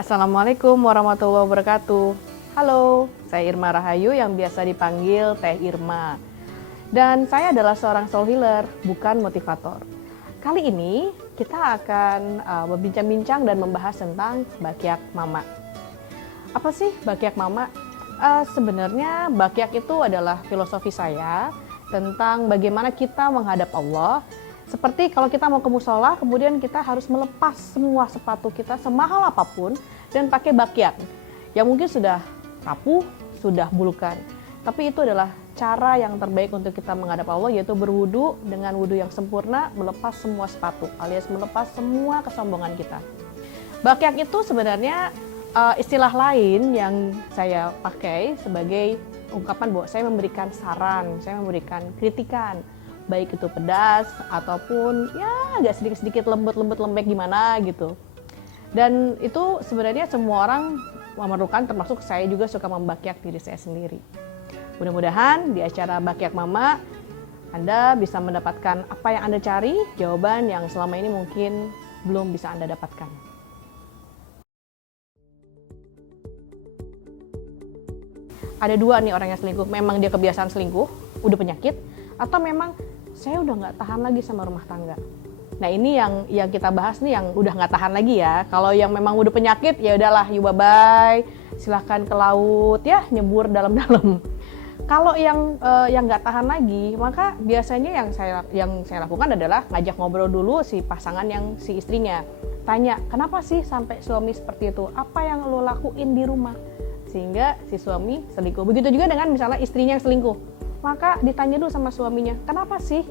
Assalamualaikum warahmatullahi wabarakatuh. Halo, saya Irma Rahayu yang biasa dipanggil Teh Irma. Dan saya adalah seorang soul healer, bukan motivator. Kali ini kita akan berbincang-bincang dan membahas tentang Bakyak Mama. Apa sih Bakyak Mama? Sebenarnya Bakyak itu adalah filosofi saya tentang bagaimana kita menghadap Allah. Seperti kalau kita mau ke musola, kemudian kita harus melepas semua sepatu kita semahal apapun dan pakai bakyak yang mungkin sudah rapuh, sudah bulukan. Tapi itu adalah cara yang terbaik untuk kita menghadap Allah, yaitu berwudu dengan wudu yang sempurna, melepas semua sepatu alias melepas semua kesombongan kita. Bakyak itu sebenarnya istilah lain yang saya pakai sebagai ungkapan bahwa saya memberikan saran, saya memberikan kritikan, baik itu pedas ataupun ya agak sedikit-sedikit lembek gimana gitu. Dan itu sebenarnya semua orang memerlukan, termasuk saya juga suka membakyak diri saya sendiri. Mudah-mudahan di acara Bakyak Mama Anda bisa mendapatkan apa yang Anda cari, jawaban yang selama ini mungkin belum bisa Anda dapatkan. Ada dua nih orang yang selingkuh, memang dia kebiasaan selingkuh, udah penyakit, atau memang saya udah nggak tahan lagi sama rumah tangga. Nah ini yang kita bahas nih yang udah nggak tahan lagi ya. Kalau yang memang udah penyakit ya udahlah, you bye bye, silahkan ke laut ya, nyebur dalam-dalam. Kalau yang nggak tahan lagi, maka biasanya yang saya lakukan adalah ngajak ngobrol dulu si pasangan si istrinya. Tanya, kenapa sih sampai suami seperti itu? Apa yang lo lakuin di rumah sehingga si suami selingkuh? Begitu juga dengan misalnya istrinya yang selingkuh. Maka ditanya dulu sama suaminya, kenapa sih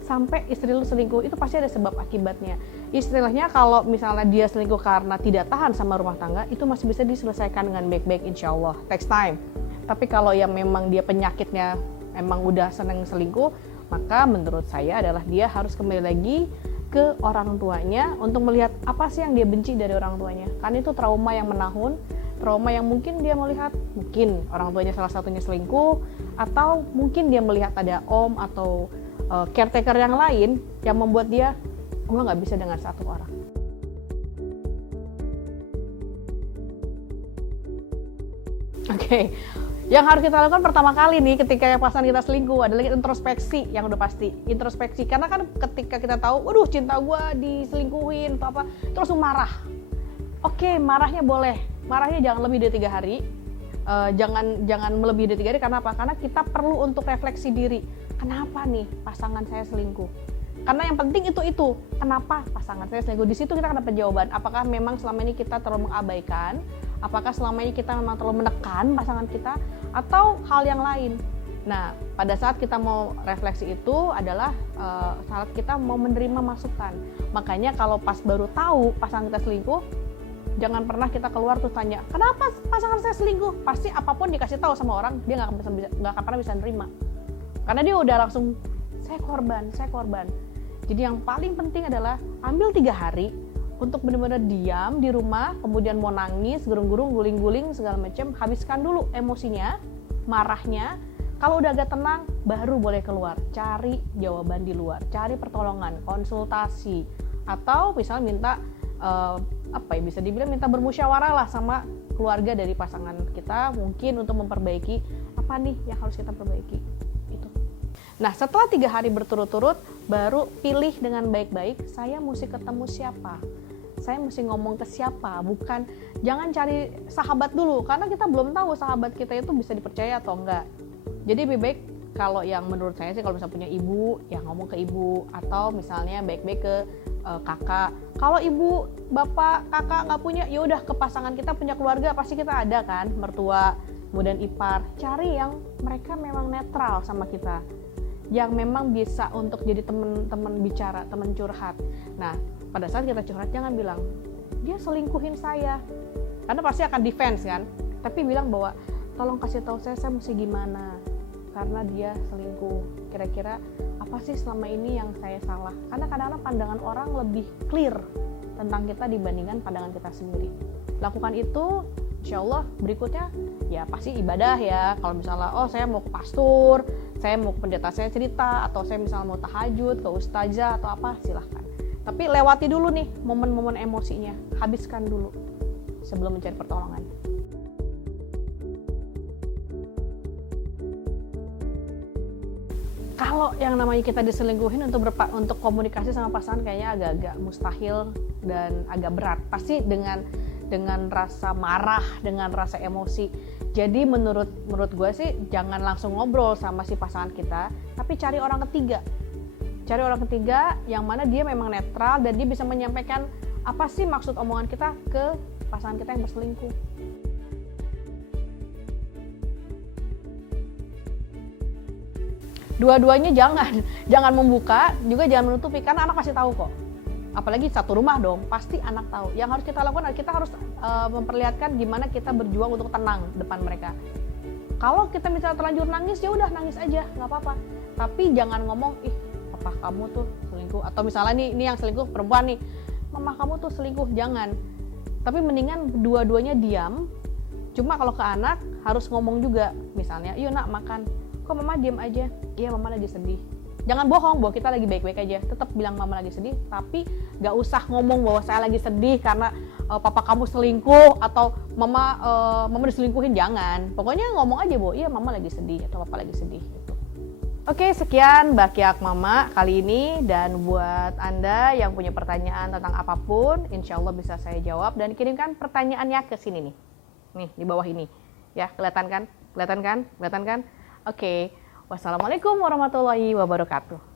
sampai istri lu selingkuh? Itu pasti ada sebab akibatnya. Istilahnya kalau misalnya dia selingkuh karena tidak tahan sama rumah tangga, itu masih bisa diselesaikan dengan baik-baik insya Allah, takes time. Tapi kalau yang memang dia penyakitnya emang udah seneng selingkuh, maka menurut saya adalah dia harus kembali lagi ke orang tuanya untuk melihat apa sih yang dia benci dari orang tuanya. Karena itu trauma yang menahun, trauma yang mungkin dia melihat, mungkin orang tuanya salah satunya selingkuh, atau mungkin dia melihat ada om atau caretaker yang lain yang membuat dia, gue nggak bisa dengan satu orang. Oke. Yang harus kita lakukan pertama kali nih ketika pasangan kita selingkuh adalah introspeksi, yang udah pasti. Introspeksi, karena kan ketika kita tahu, waduh cinta gue diselingkuhin atau apa, terus marah. Oke, marahnya boleh. Marahnya jangan lebih dari 3 hari. Jangan melebihi dari 3 hari. Karena apa? Karena kita perlu untuk refleksi diri. Kenapa nih pasangan saya selingkuh? Karena yang penting itu. Kenapa pasangan saya selingkuh? Di situ kita akan dapat jawaban. Apakah memang selama ini kita terlalu mengabaikan? Apakah selama ini kita memang terlalu menekan pasangan kita? Atau hal yang lain? Nah, pada saat kita mau refleksi itu adalah saat kita mau menerima masukan. Makanya kalau pas baru tahu pasangan kita selingkuh, jangan pernah kita keluar terus tanya, kenapa pasangan saya selingkuh? Pasti apapun dikasih tahu sama orang, dia nggak akan pernah bisa nerima. Karena dia udah langsung, saya korban. Jadi yang paling penting adalah ambil 3 hari untuk benar-benar diam di rumah, kemudian mau nangis, gurung-gurung, guling-guling, segala macam, habiskan dulu emosinya, marahnya. Kalau udah agak tenang, baru boleh keluar, cari jawaban di luar, cari pertolongan, konsultasi, atau misalnya minta bisa dibilang minta bermusyawarah lah sama keluarga dari pasangan kita, mungkin untuk memperbaiki apa nih yang harus kita perbaiki itu. Nah setelah 3 hari berturut-turut, baru pilih dengan baik-baik, saya mesti ketemu siapa, saya mesti ngomong ke siapa. Bukan, jangan cari sahabat dulu, karena kita belum tahu sahabat kita itu bisa dipercaya atau enggak. Jadi lebih baik, kalau yang menurut saya sih, kalau misalnya punya ibu, ya ngomong ke ibu, atau misalnya baik-baik ke kakak. Kalau ibu, bapak, kakak nggak punya, ya udah ke pasangan kita, punya keluarga pasti kita ada kan, mertua, kemudian ipar. Cari yang mereka memang netral sama kita, yang memang bisa untuk jadi teman bicara, teman curhat. Nah, pada saat kita curhat jangan bilang dia selingkuhin saya, karena pasti akan defense kan. Tapi bilang bahwa tolong kasih tahu saya mesti gimana karena dia selingkuh. Kira-kira apa sih selama ini yang saya salah? Karena kadang-kadang pandangan orang lebih clear tentang kita dibandingkan pandangan kita sendiri. Lakukan itu, insya Allah berikutnya ya pasti ibadah ya. Kalau misalnya, saya mau ke pastor, saya mau ke pendeta, saya cerita, atau saya misalnya mau tahajud ke ustazah atau apa, silahkan. Tapi lewati dulu nih momen-momen emosinya, habiskan dulu. sebelum mencari pertolongan. Kalau yang namanya kita diselingkuhin untuk komunikasi sama pasangan kayaknya agak-agak mustahil dan agak berat. Pasti dengan rasa marah, dengan rasa emosi. Jadi menurut gue sih jangan langsung ngobrol sama si pasangan kita, tapi cari orang ketiga. Cari orang ketiga yang mana dia memang netral dan dia bisa menyampaikan apa sih maksud omongan kita ke pasangan kita yang berselingkuh. Dua-duanya jangan membuka, juga jangan menutupi, karena anak pasti tahu kok. Apalagi satu rumah dong, pasti anak tahu. Yang harus kita lakukan adalah kita harus memperlihatkan gimana kita berjuang untuk tenang depan mereka. Kalau kita misalnya terlanjur nangis, ya udah nangis aja, nggak apa-apa. Tapi jangan ngomong, ih, papa kamu tuh selingkuh. Atau misalnya nih yang selingkuh perempuan nih, mama kamu tuh selingkuh, jangan. Tapi mendingan dua-duanya diam. Cuma kalau ke anak harus ngomong juga, misalnya, yuk nak makan. Kok mama diam aja? Iya, mama lagi sedih. Jangan bohong bahwa kita lagi baik-baik aja. Tetap bilang mama lagi sedih, tapi gak usah ngomong bahwa saya lagi sedih karena papa kamu selingkuh atau mama diselingkuhin, jangan. Pokoknya ngomong aja bahwa iya mama lagi sedih atau papa lagi sedih gitu. Oke, sekian Bakiak Mama kali ini, dan buat Anda yang punya pertanyaan tentang apapun, insya Allah bisa saya jawab, dan kirimkan pertanyaannya ke sini nih. Nih di bawah ini. Ya, kelihatan kan? Kelihatan kan? Oke, wassalamualaikum warahmatullahi wabarakatuh.